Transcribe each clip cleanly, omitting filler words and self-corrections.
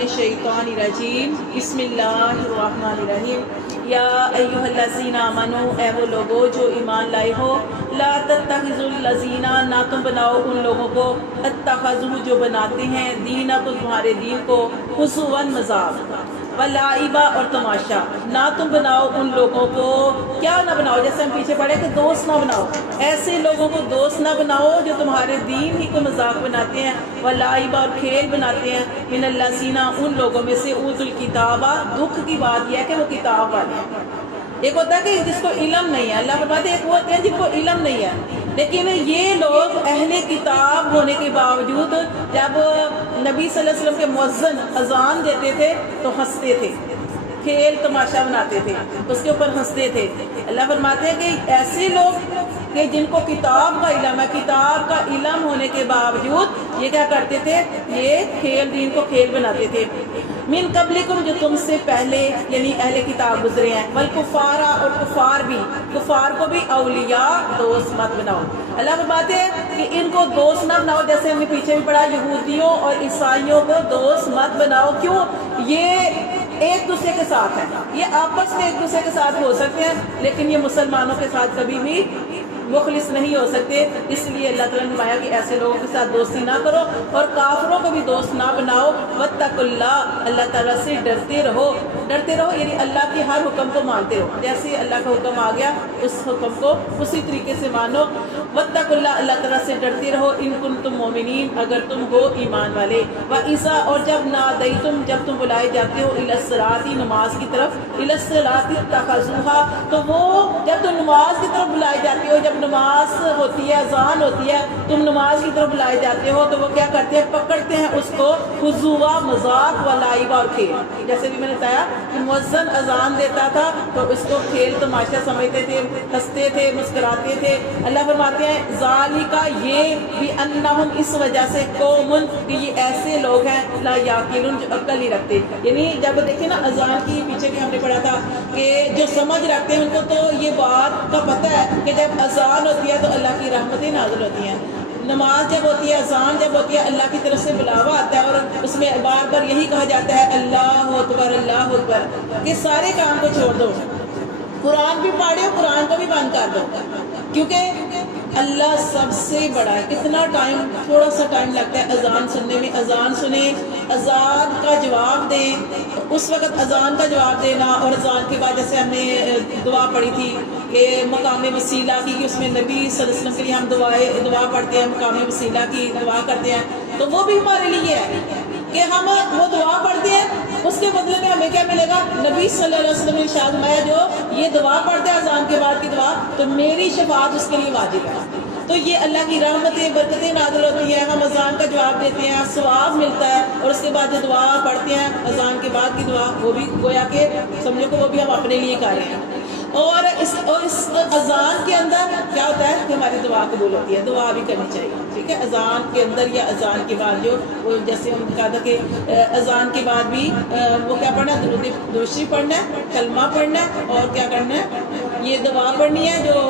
الشیطان الرجیم بسم اللہ الرحمن الرحیم یا ایھا الذین آمنوا اے وہ لوگو جو ایمان لائے ہو لا تتخذوا الذین نہ تم بناؤ ان لوگوں کو اتخذوا جو بناتے ہیں دینکم تمہارے دین کو ہزوا مذاق ولعبا اور تماشا نہ تم بناؤ ان لوگوں کو کیا نہ بناؤ جیسے ہم پیچھے پڑھے کہ دوست نہ بناؤ ایسے لوگوں کو دوست نہ بناؤ جو تمہارے دین ہی کو مذاق بناتے ہیں ولعبا اور کھیل بناتے ہیں من الذین ان لوگوں میں سے اوتوا الکتاب دکھ کی بات یہ ہے کہ وہ کتاب والے ہیں ایک ہوتا ہے کہ جس کو علم نہیں ہے اللہ فرماتے ہیں ایک وہ ہوتے ہیں جن کو علم نہیں ہے لیکن یہ لوگ اہل کتاب ہونے کے باوجود جب نبی صلی اللہ علیہ وسلم کے مؤذن اذان دیتے تھے تو ہنستے تھے کھیل تماشا بناتے تھے اس کے اوپر ہنستے تھے اللہ فرماتے ہیں کہ ایسے لوگ کہ جن کو کتاب کا علم ہے کتاب کا علم ہونے کے باوجود یہ کیا کرتے تھے یہ کھیل دین کو کھیل بناتے تھے من قبلکم جو تم سے پہلے یعنی اہل کتاب گزرے ہیں والکفار اور کفار بھی کفار کو بھی اولیاء دوست مت بناؤ اللہ فرماتے ہیں کہ ان کو دوست نہ بناؤ جیسے ہم نے پیچھے بھی پڑھا یہودیوں اور عیسائیوں کو دوست مت بناؤ کیوں یہ ایک دوسرے کے ساتھ ہیں یہ آپس میں ایک دوسرے کے ساتھ ہو سکتے ہیں لیکن یہ مسلمانوں کے ساتھ کبھی بھی مخلص نہیں ہو سکتے اس لیے اللہ تعالیٰ نے فرمایا کہ ایسے لوگوں کے ساتھ دوستی نہ کرو اور کافروں کو بھی دوست نہ بناؤ واتقوا اللہ اللہ تعالیٰ سے ڈرتے رہو یعنی اللہ کے ہر حکم کو مانتے رہو جیسے اللہ کا حکم آ گیا اس حکم کو اسی طریقے سے مانو واتقوا اللہ اللہ تعالیٰ سے ڈرتے رہو ان کنتم مؤمنین اگر تم ہو ایمان والے وَإِذَا اور جب نادیتم جب تم بلائے جاتے ہو الی الصلاۃ نماز کی طرف الی الصلاۃ اتخذوها تو وہ جب تم نماز کی طرف بلائے جاتے ہو جب نماز ہوتی ہے اذان ہوتی ہے تم نماز کی طرف بلائے جاتے ہو تو وہ کیا کرتے ہیں پکڑتے ہیں اس کو ہزوا مذاق و لعب اور کھیل جیسے بھی میں نے بتایا کہ مؤذن اذان دیتا تھا تو اس کو کھیل تماشا سمجھتے تھے ہنستے تھے مسکراتے تھے اللہ فرماتے ہیں ذالک یہ بانہم اس وجہ سے قوم کہ یہ ایسے لوگ ہیں لا یعقلون جو عقل نہیں رکھتے یعنی جب دیکھیں نا اذان کی پیچھے بھی ہم نے پڑھا تھا کہ جو سمجھ رکھتے ہیں ان کو تو یہ بات کا پتہ ہے کہ جب اذان ہوتی ہے تو اللہ کی رحمتیں نازل ہوتی ہیں نماز جب ہوتی ہے اذان جب ہوتی ہے اللہ کی طرف سے بلاوا آتا ہے اور اس میں بار بار یہی کہا جاتا ہے اللہ اکبر کہ سارے کام کو چھوڑ دو قرآن بھی پڑھو قرآن کو بھی بند کر دو کیونکہ اللہ سب سے بڑا ہے کتنا ٹائم تھوڑا سا ٹائم لگتا ہے اذان سننے میں اذان سنیں اذان کا جواب دیں اس وقت اذان کا جواب دینا اور اذان کے بعد جیسے ہم نے دعا پڑھی تھی کہ مقام وسیلہ کی کہ اس میں نبی صلی اللہ علیہ وسلم کے لیے ہم دعا پڑھتے ہیں مقام وسیلہ کی دعا کرتے ہیں تو وہ بھی ہمارے لیے ہے کہ ہم وہ دعا پڑھتے ہیں اس کے بدلے میں ہمیں کیا ملے گا نبی صلی اللہ علیہ وسلم نے ارشاد فرمایا جو یہ دعا پڑھتے ہیں اذان کے بعد کی دعا تو میری شفاعت اس کے لیے واجب ہے تو یہ اللہ کی رحمتیں برکتیں نازل ہوتی ہیں ہم اذان کا جواب دیتے ہیں ثواب ملتا ہے اور اس کے بعد جو دعا پڑھتے ہیں اذان کے بعد کی دعا وہ بھی گویا کہ سمجھو کہ وہ بھی ہم اپنے لیے کر رہے ہیں اور اس اذان کے اندر کیا ہوتا ہے کہ ہماری دعا قبول ہوتی ہے دعا بھی کرنی چاہیے ٹھیک ہے اذان کے اندر یا اذان کے بعد جو جیسے ہم کہا تھا کہ اذان کے بعد بھی وہ کیا پڑھنا ہے درود شریف پڑھنا ہے کلمہ پڑھنا ہے اور کیا کرنا ہے یہ دعا پڑھنی ہے جو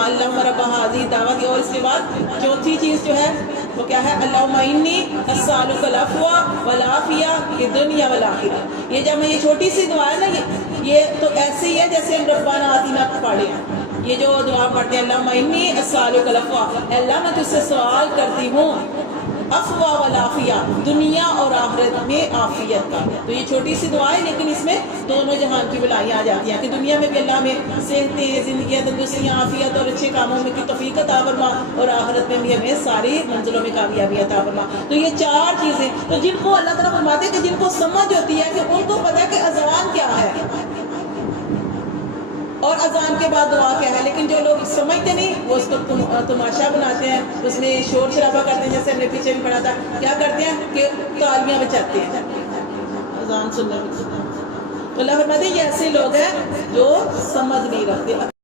اللہم رب ہذہ دعوت اور اس کے بعد چوتھی چیز جو ہے وہ کیا ہے اللہم انی اسألک العفو والعافیہ فی الدنیا والآخرہ یہ جب میں یہ چھوٹی سی دعا ہے نا یہ تو ایسے ہی ہے جیسے ہم ربنا آتنا پڑھے ہیں یہ جو دعا پڑھتے ہیں اللہم انی اسألک العفو اللہ میں تجھ سے سوال کرتی ہوں عفو والعافیہ دنیا اور آخرت میں عافیت کا تو یہ چھوٹی سی دعا ہے لیکن اس میں دونوں جہان کی بلائیاں آ جاتی ہیں کہ دنیا میں بھی اللہ میں صحتیں زندگیاں تندرستیاں عافیت اور اچھے کاموں میں کی توفیق عطا فرما اور آخرت میں بھی ہمیں ساری منزلوں میں کامیابی عطا فرما تو یہ چار چیزیں تو جن کو اللہ تعالیٰ فرماتے ہیں کہ جن کو سمجھ ہوتی ہے کہ ان کو پتہ ہے کہ اذان کیا ہے اور اذان کے بعد دعا کیا ہے لیکن جو لوگ سمجھتے نہیں وہ اس کو تماشا بناتے ہیں اس میں شور شرابہ کرتے ہیں جیسے ہم نے پیچھے بھی پڑھا تھا کیا کرتے ہیں کہ تالیاں بجاتے ہیں اذان سننے میں تو اللہ فرماتے ہیں یہ ایسے لوگ ہیں جو سمجھ نہیں رکھتے